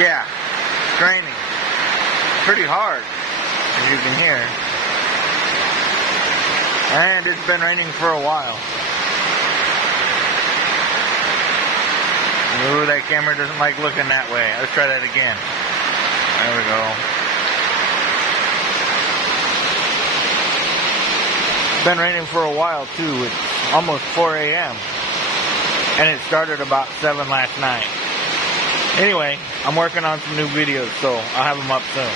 Yeah, it's raining. Pretty hard, as you can hear. And it's been raining for a while. Ooh, that camera doesn't like looking that way. Let's try that again. There we go. It's been raining for a while too. It's almost 4 a.m. and it started about 7 last night. Anyway, I'm working on some new videos, so I'll have them up soon.